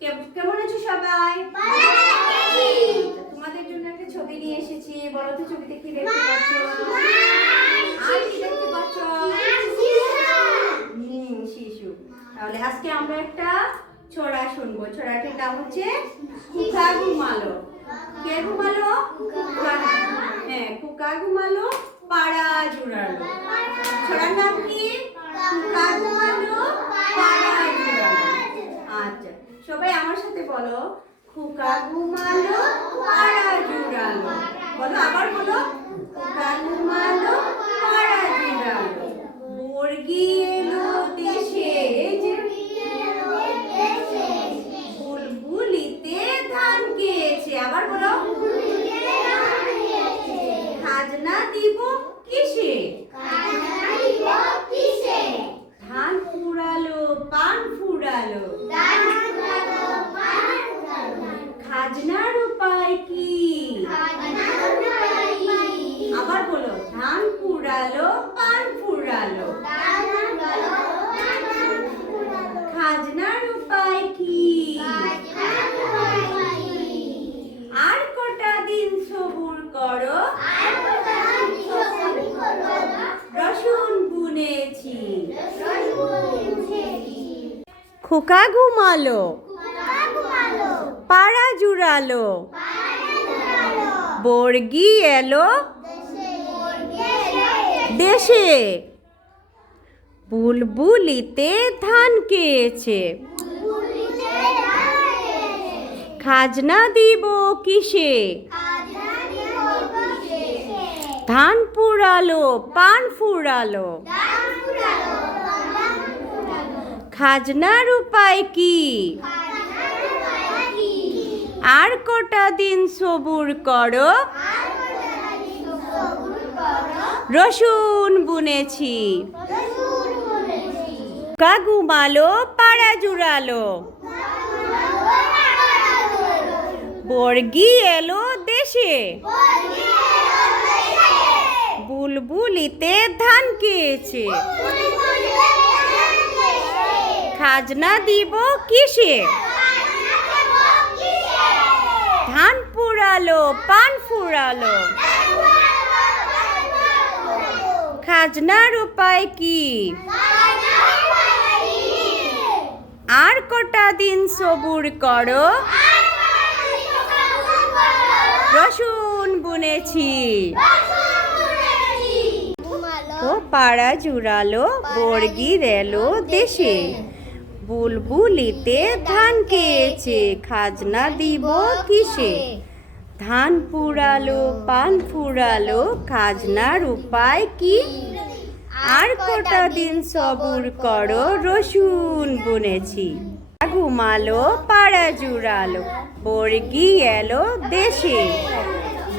কেমন আছো সবাই? তোমাদের জন্য একটা ছবি নিয়ে এসেছি। বলো তো ছবিতে কি দেখতে পাচ্ছ? আর কি দেখতে পাচ্ছ? শিশু। তাহলে আজকে আমরা একটা ছড়া শুনবো। ছড়াটির নাম হচ্ছে কুকা ঘুমালো। কে ঘুমালো? হ্যাঁ, কুকা ঘুমালো পাড়া জুড়ালো। ছড়ার নাম কি? কুকা ঘুমালো পাড়া জুড়ালো। আচ্ছা, সবাই আমার সাথে বলো, কুকা ঘুমালো পাড়া জুড়ালো। বলো, আবার বলো, কুকা ঘুমালো পাড়া জুড়ালো। মুরগি এলো দেশে, বুলবুলিতে ধান খেয়েছে। আবার বলো, খাজনা দিব কিসে? ধান ফুরালো পান ফুরালো। খাজনার উপায় কি? আবার বলো, ধান ফুরালো পান ফুরালো। খাজনার উপায় কি? আর কটা দিন সবুর করো, রসুন বুনেছি। খোকা ঘুমালো পাড়া জুড়ালো। বর্গি এলো দেশে, বুলবুলিতে ধান খেয়েছে। খাজনা দিব কিসে? ধান পুরালো পান ফুরালো। খাজনার উপায় কি? আর কটা দিন সবুর করো, রসুন বুনেছি। কুকা ঘুমালো পাড়া জুড়ালো। বর্গি এলো দেশে, বুলবুলিতে ধান খেয়েছে। খাজনা দিব কিসে? ধান পুরালো পান ফুরালো। খাজনার উপায় কি? আর কটা দিন সবুর করো, রসুন বুনেছি। ও পাড়া জুড়ালো বর্গি এলো দেশে, বুলবুলিতে ধান খেয়েছে। খাজনা দিব কিসে? ধান পুরালো পান ফুরালো। খাজনার উপায় কি? আর কটা দিন সবুর করো, রসুন বুনেছি। ঘুমালো পাড়া জুড়ালো, বর্গি এলো দেশে,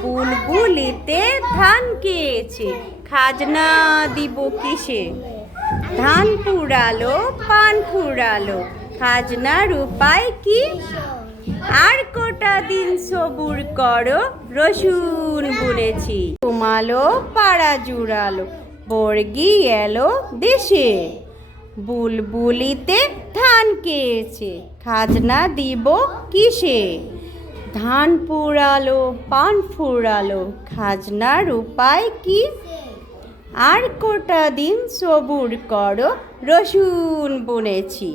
বুলবুলিতে ধান খেয়েছে। খাজনা দিব কিসে? ধান পুরালো পান ফুরালো। খাজনার উপায় কি? আর কটা দিন সবুর করো, রসুন বুনেছি। ঘুমালো পাড়া জুড়ালো, বর্গি এলো দেশে, বুলবুলিতে ধান খেয়েছে। খাজনা দিব কিসে? ধান পুরালো পান ফুরালো। খাজনার উপায় কি? আর কটা দিন সবুর করো, রসুন বুনেছি।